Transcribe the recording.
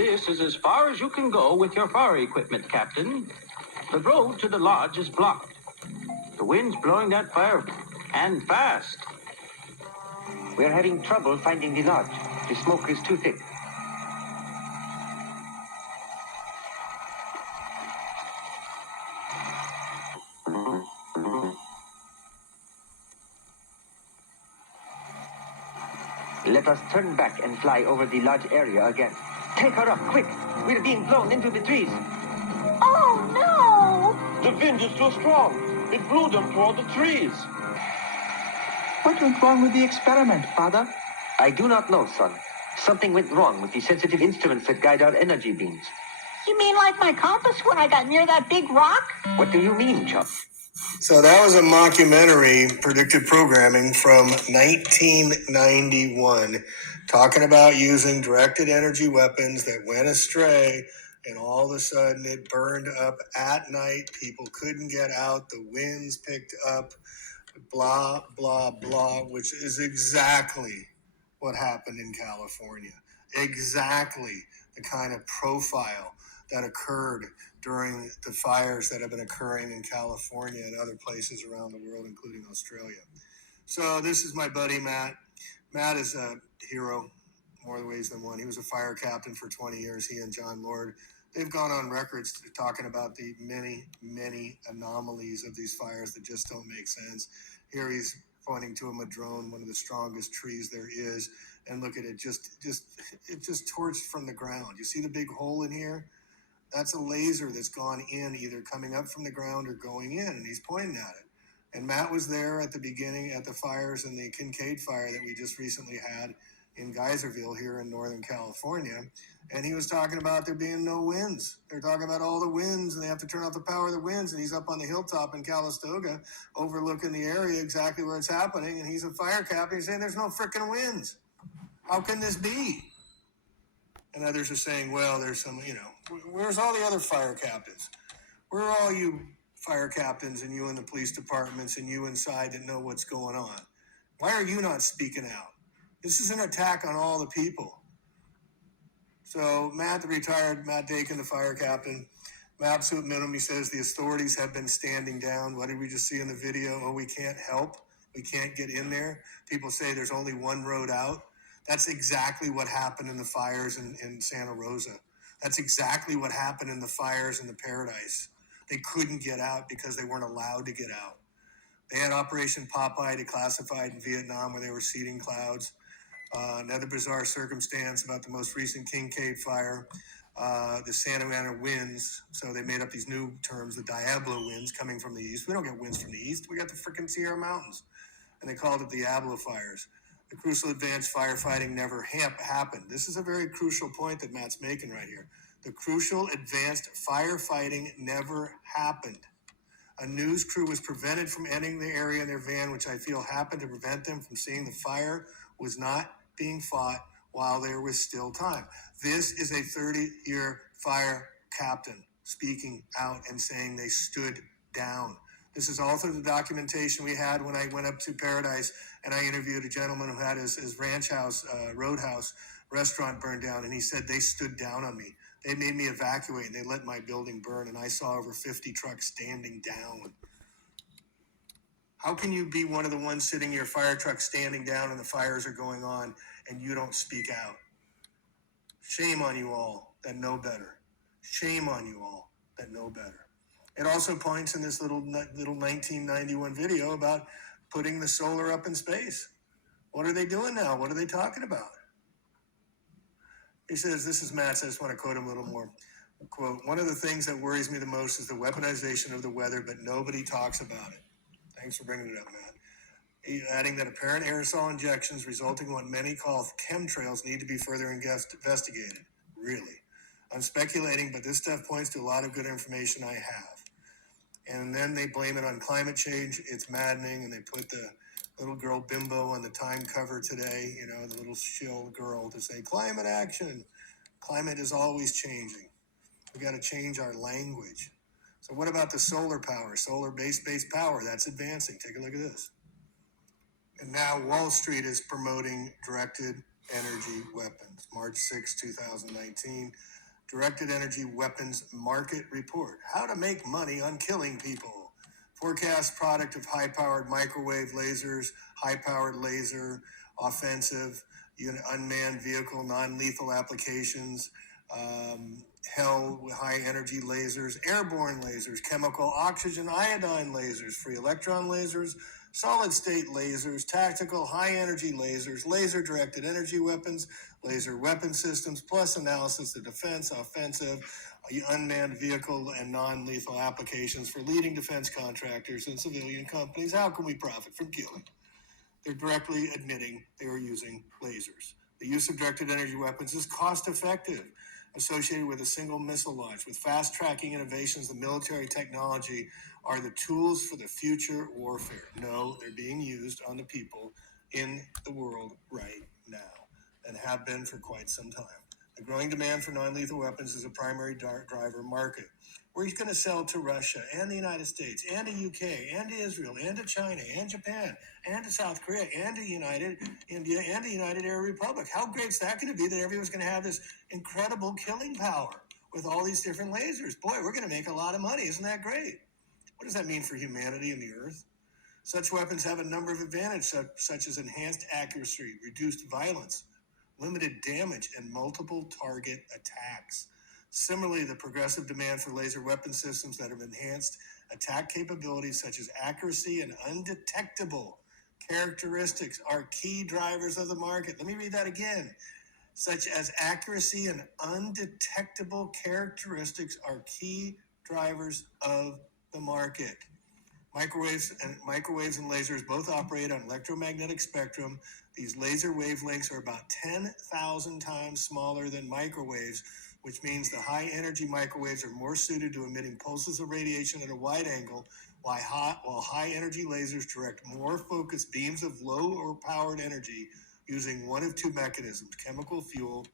This is as far as you can go with your fire equipment, Captain. The road to the lodge is blocked. The wind's blowing that fire, and fast. We're having trouble finding the lodge. The smoke is too thick. Let us turn back and fly over the lodge area again. Take her up, quick! We're being blown into the trees. Oh, no! The wind is too strong. It blew them toward the trees. What went wrong with the experiment, Father? I do not know, son. Something went wrong with the sensitive instruments that guide our energy beams. You mean like my compass when I got near that big rock? What do you mean, Chuck? So that was a mockumentary, predictive programming from 1991, talking about using directed energy weapons that went astray, and all of a sudden it burned up at night. People couldn't get out. The winds picked up, blah, blah, blah, which is exactly what happened in California. Exactly the kind of profile that occurred during the fires that have been occurring in California and other places around the world, including Australia. So this is my buddy, Matt. Matt is a hero, more ways than one. He was a fire captain for 20 years, he and John Lord. They've gone on records talking about the many, many anomalies of these fires that just don't make sense. Here he's pointing to a madrone, one of the strongest trees there is, and look at it, it just torched from the ground. You see the big hole in here? That's a laser that's gone in, either coming up from the ground or going in, and he's pointing at it. And Matt was there at the beginning at the fires in the Kincaid fire that we just recently had in Geyserville here in Northern California. And he was talking about there being no winds. They're talking about all the winds, and they have to turn off the power of the winds. And he's up on the hilltop in Calistoga overlooking the area exactly where it's happening. And he's a fire captain. He's saying there's no freaking winds. How can this be? And others are saying, well, there's some, where's all the other fire captains? Where are all you fire captains and you in the police departments and you inside that know what's going on? Why are you not speaking out? This is an attack on all the people. So Matt, the retired Matt Dakin, the fire captain, absolute minimum, he says the authorities have been standing down. What did we just see in the video? Oh, we can't help. We can't get in there. People say there's only one road out. That's exactly what happened in the fires in Santa Rosa. That's exactly what happened in the fires in the Paradise. They couldn't get out because they weren't allowed to get out. They had Operation Popeye declassified in Vietnam where they were seeding clouds. Another bizarre circumstance about the most recent Kincaid fire, the Santa Ana winds. So they made up these new terms, the Diablo winds coming from the east. We don't get winds from the east. We got the freaking Sierra Mountains. And they called it the Diablo fires. The crucial advanced firefighting never happened. This is a very crucial point that Matt's making right here. The crucial advanced firefighting never happened. A news crew was prevented from entering the area in their van, which I feel happened to prevent them from seeing the fire was not being fought while there was still time. This is a 30-year fire captain speaking out and saying they stood down. This is also the documentation we had when I went up to Paradise and I interviewed a gentleman who had his ranch house, roadhouse restaurant burned down, and he said they stood down on me. They made me evacuate, and they let my building burn, and I saw over 50 trucks standing down. How can you be one of the ones sitting in your fire truck standing down and the fires are going on and you don't speak out? Shame on you all that know better. Shame on you all that know better. It also points in this little 1991 video about putting the solar up in space. What are they doing now? What are they talking about? He says, this is Matt, so I just want to quote him a little more. Quote, one of the things that worries me the most is the weaponization of the weather, but nobody talks about it. Thanks for bringing it up, Matt. Adding that apparent aerosol injections resulting in what many call chemtrails need to be further investigated. Really. I'm speculating, but this stuff points to a lot of good information I have. And then they blame it on climate change. It's maddening, and they put the little girl bimbo on the Time cover today, the little shill girl to say, climate action. Climate is always changing. We got to change our language. So what about the solar power, solar-based power? That's advancing. Take a look at this. And now Wall Street is promoting directed energy weapons. March 6, 2019. Directed Energy Weapons Market Report. How to make money on killing people. Forecast product of high-powered microwave lasers, high-powered laser, offensive, unmanned vehicle, non-lethal applications, hell with high-energy lasers, airborne lasers, chemical oxygen iodine lasers, free electron lasers, solid-state lasers, tactical high-energy lasers, laser-directed energy weapons, laser weapon systems, plus analysis of defense, offensive, unmanned vehicle, and non-lethal applications for leading defense contractors and civilian companies. How can we profit from killing? They're directly admitting they are using lasers. The use of directed energy weapons is cost-effective, associated with a single missile launch. With fast-tracking innovations, the military technology are the tools for the future warfare. No, they're being used on the people in the world right now and have been for quite some time. The growing demand for non-lethal weapons is a primary driver market. We're going to sell to Russia and the United States and the UK and to Israel and to China and Japan and to South Korea and to United India and the United Arab Republic. How great is that going to be that everyone's going to have this incredible killing power with all these different lasers? Boy, we're going to make a lot of money. Isn't that great? What does that mean for humanity and the earth? Such weapons have a number of advantages, such as enhanced accuracy, reduced violence, limited damage, and multiple target attacks. Similarly, the progressive demand for laser weapon systems that have enhanced attack capabilities such as accuracy and undetectable characteristics are key drivers of the market. Let me read that again. Such as accuracy and undetectable characteristics are key drivers of the market. Microwaves and lasers both operate on electromagnetic spectrum. These laser wavelengths are about 10,000 times smaller than microwaves, which means the high-energy microwaves are more suited to emitting pulses of radiation at a wide angle, while high-energy lasers direct more focused beams of low or powered energy using one of two mechanisms, chemical fuel